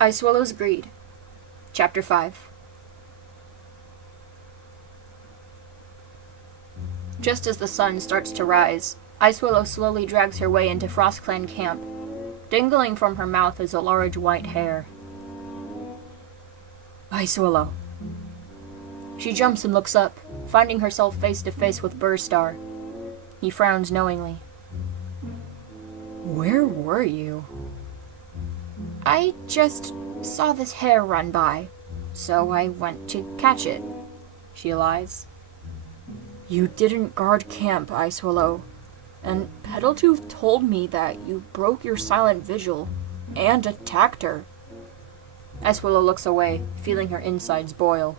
Icewillow's Greed, Chapter 5. Just as the sun starts to rise, Icewillow slowly drags her way into FrostClan camp. Dangling from her mouth is a large white hair. Icewillow. She jumps and looks up, finding herself face to face with Burstar. He frowns knowingly. Where were you? I just saw this hare run by, so I went to catch it, she lies. You didn't guard camp, Icewillow, and Petaltooth told me that you broke your silent vigil and attacked her. Icewillow looks away, feeling her insides boil.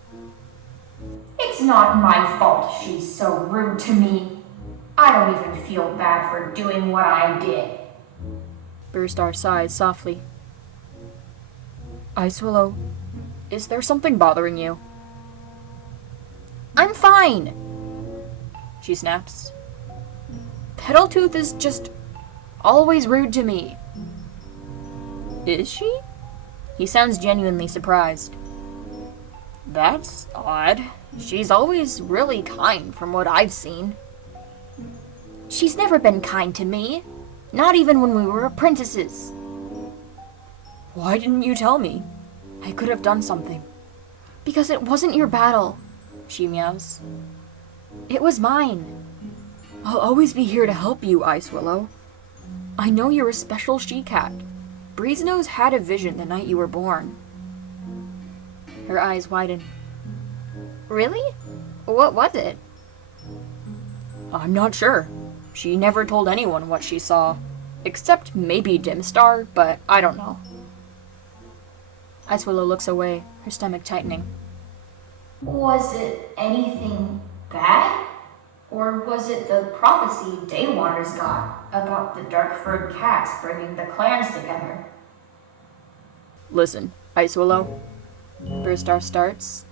It's not my fault she's so rude to me. I don't even feel bad for doing what I did. Burstar sighs softly. Icewillow, is there something bothering you? I'm fine, she snaps. Petaltooth is just always rude to me. Is she? He sounds genuinely surprised. That's odd. She's always really kind from what I've seen. She's never been kind to me. Not even when we were apprentices. Why didn't you tell me? I could have done something. Because it wasn't your battle, she meows. It was mine. I'll always be here to help you, Icewillow. I know you're a special she-cat. Breezenose had a vision the night you were born. Her eyes widen. Really? What was it? I'm not sure. She never told anyone what she saw. Except maybe Dimstar, but I don't know. Icewillow looks away, her stomach tightening. Was it anything bad? Or was it the prophecy Daywaters got about the dark-furred cats bringing the clans together? Listen, Icewillow. Burstar starts.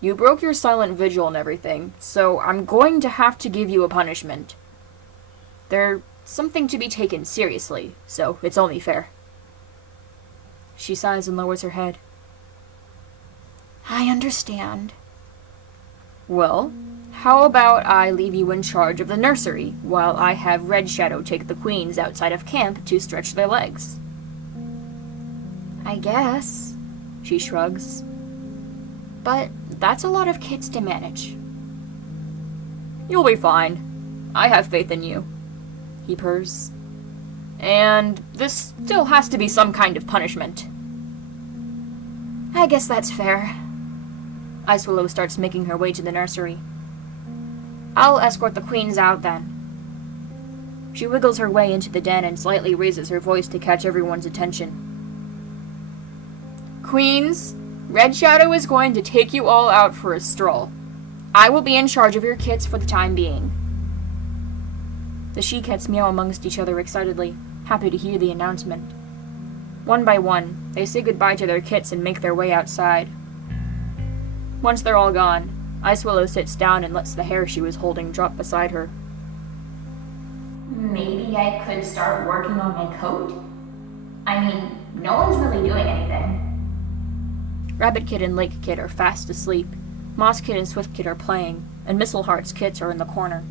You broke your silent vigil and everything, so I'm going to have to give you a punishment. There's something to be taken seriously, so it's only fair. She sighs and lowers her head. I understand. Well, how about I leave you in charge of the nursery, while I have Red Shadow take the queens outside of camp to stretch their legs? I guess, she shrugs. But that's a lot of kids to manage. You'll be fine. I have faith in you, he purrs. And this still has to be some kind of punishment. I guess that's fair. Icewillow starts making her way to the nursery. I'll escort the queens out then. She wiggles her way into the den and slightly raises her voice to catch everyone's attention. Queens, Red Shadow is going to take you all out for a stroll. I will be in charge of your kits for the time being. The she-cats meow amongst each other excitedly, happy to hear the announcement. One by one, they say goodbye to their kits and make their way outside. Once they're all gone, Icewillow sits down and lets the hair she was holding drop beside her. Maybe I could start working on my coat? I mean, no one's really doing anything. Rabbit Kid and Lake Kid are fast asleep. Moss Kid and Swift Kid are playing, and Mistleheart's kits are in the corner.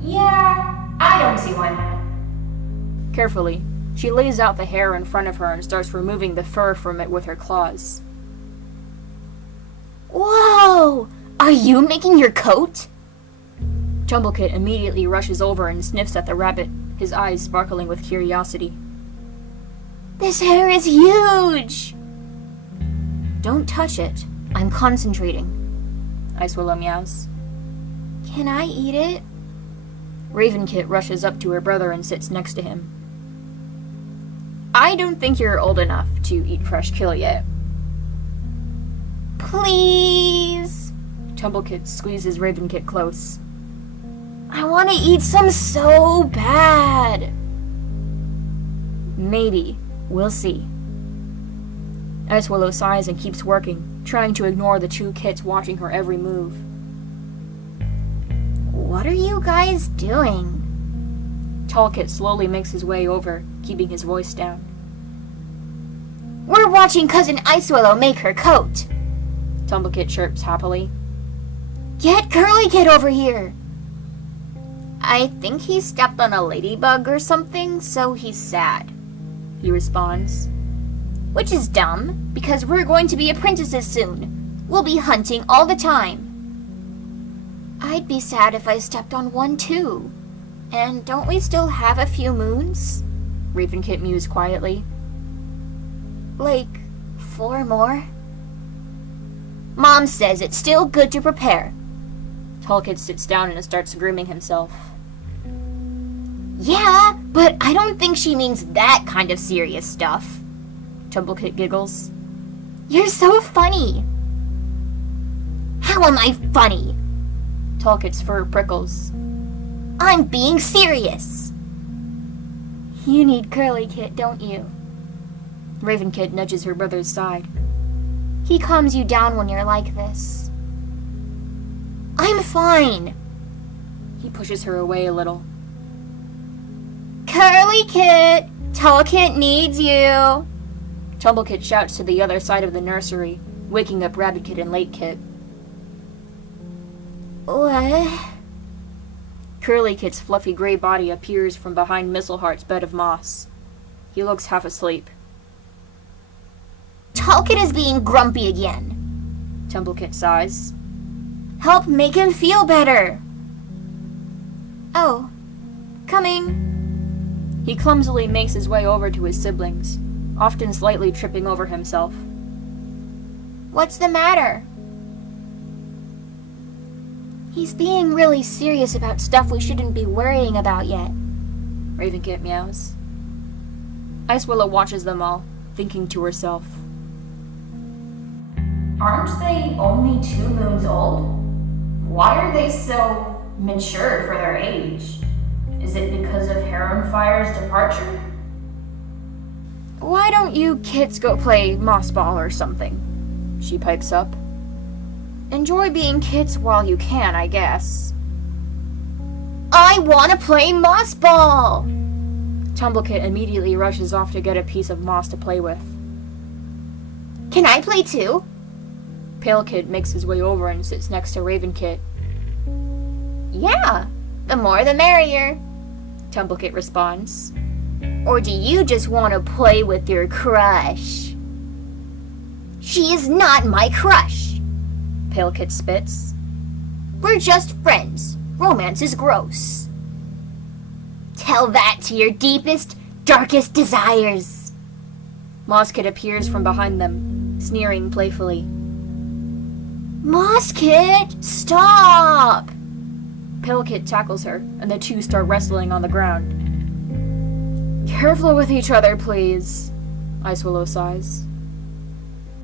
Yeah, I don't see why not. Carefully, she lays out the hair in front of her and starts removing the fur from it with her claws. Whoa! Are you making your coat? Chumblecit immediately rushes over and sniffs at the rabbit, his eyes sparkling with curiosity. This hair is huge! Don't touch it. I'm concentrating. Icewillow meows. Can I eat it? Ravenkit rushes up to her brother and sits next to him. I don't think you're old enough to eat fresh kill yet. Please! Chumblecit squeezes Ravenkit close. I want to eat some so bad! Maybe. We'll see. Icewillow sighs and keeps working, trying to ignore the two kits watching her every move. What are you guys doing? Tall Kit slowly makes his way over, keeping his voice down. watching Cousin Icewillow make her coat, Tumblecate chirps happily. Get Curly Kid over here! I think he stepped on a ladybug or something, so he's sad, he responds. Which is dumb, because we're going to be apprentices soon. We'll be hunting all the time. I'd be sad if I stepped on one too. And don't we still have a few moons? Ravenkit mused quietly. Like 4 more? Mom says it's still good to prepare. Tallkid sits down and starts grooming himself. Yeah, but I don't think she means that kind of serious stuff. Tumblecate giggles. You're so funny. How am I funny? Tallkit's fur prickles. I'm being serious. You need Curly Kid, don't you? Ravenkit nudges her brother's side. He calms you down when you're like this. I'm fine. He pushes her away a little. Curly Kid, Tallkit needs you. Tumblecit shouts to the other side of the nursery, waking up Rabbitkit and Latekit. What? Curlykit's fluffy gray body appears from behind Mistleheart's bed of moss. He looks half asleep. Tallkit is being grumpy again, Tumblecit sighs. Help make him feel better. Oh, coming. He clumsily makes his way over to his siblings, often slightly tripping over himself. What's the matter? He's being really serious about stuff we shouldn't be worrying about yet, Ravenkit meows. Icewillow watches them all, thinking to herself. Aren't they only 2 moons old? Why are they so mature for their age? Is it because of Harrenfire's departure? Why don't you kids go play moss ball or something? She pipes up. Enjoy being kids while you can, I guess. I want to play moss ball! Tumblecit immediately rushes off to get a piece of moss to play with. Can I play too? Pale Kid makes his way over and sits next to Ravenkit. Yeah, the more the merrier, Tumblecit responds. Or do you just want to play with your crush? She is not my crush, Pale Kid spits. We're just friends. Romance is gross. Tell that to your deepest, darkest desires. Mosskit appears from behind them, sneering playfully. Mosskit, stop! Pillkit tackles her, and the two start wrestling on the ground. Careful with each other, please, Icewillow sighs.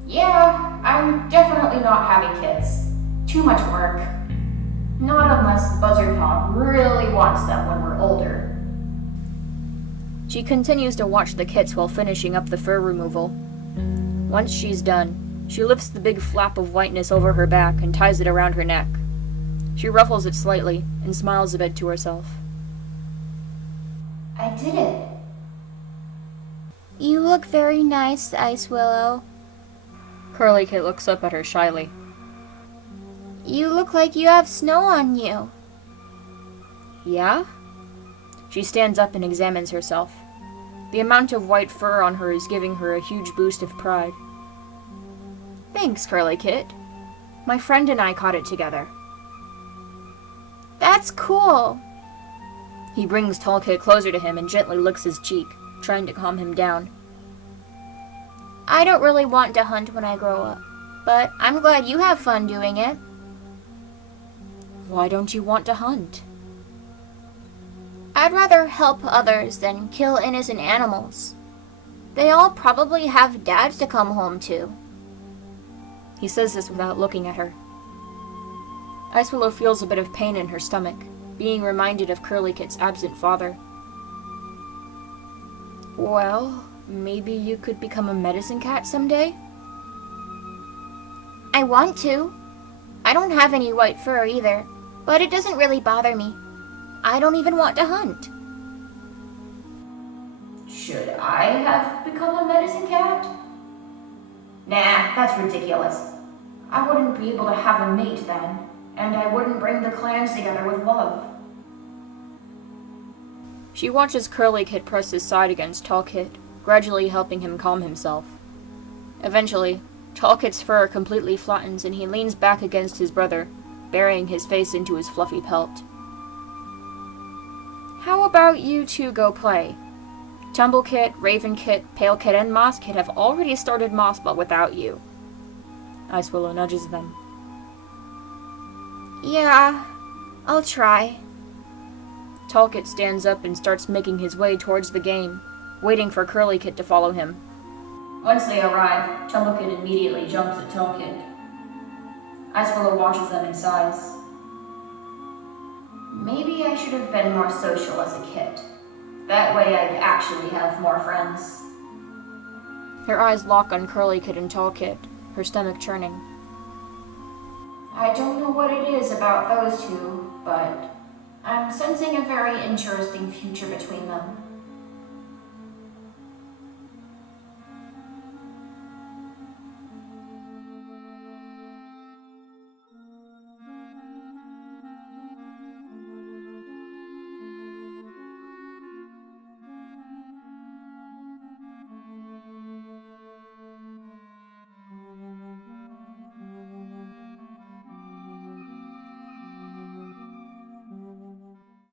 Yeah, I'm definitely not having kids. Too much work. Not unless Buzzardpaw really wants them when we're older. She continues to watch the kits while finishing up the fur removal. Once she's done, she lifts the big flap of whiteness over her back and ties it around her neck. She ruffles it slightly and smiles a bit to herself. I did it. You look very nice, Icewillow. Curlykit looks up at her shyly. You look like you have snow on you. Yeah? She stands up and examines herself. The amount of white fur on her is giving her a huge boost of pride. Thanks, Curlykit. My friend and I caught it together. That's cool. He brings Tallkit closer to him and gently licks his cheek, trying to calm him down. I don't really want to hunt when I grow up, but I'm glad you have fun doing it. Why don't you want to hunt? I'd rather help others than kill innocent animals. They all probably have dads to come home to. He says this without looking at her. Icewillow feels a bit of pain in her stomach, being reminded of Curlykit's absent father. Well, maybe you could become a medicine cat someday? I want to. I don't have any white fur either, but it doesn't really bother me. I don't even want to hunt. Should I have become a medicine cat? Nah, that's ridiculous. I wouldn't be able to have a mate then, and I wouldn't bring the clans together with love. She watches Curly Kid press his side against Tall Kid, gradually helping him calm himself. Eventually, Tall Kid's fur completely flattens and he leans back against his brother, burying his face into his fluffy pelt. How about you two go play? Tumble Kid, Raven Kid, Pale Kid, and Moss Kid have already started Moss Ball without you. Icewillow nudges them. Yeah, I'll try. Tall Kid stands up and starts making his way towards the game, waiting for Curly Kid to follow him. Once they arrive, Tumble Kid immediately jumps at Tall Kid. Icewillow watches them and sighs. Maybe I should have been more social as a kid. That way I'd actually have more friends. Her eyes lock on Curly Kid and Tall Kid, her stomach churning. I don't know what it is about those two, but I'm sensing a very interesting future between them.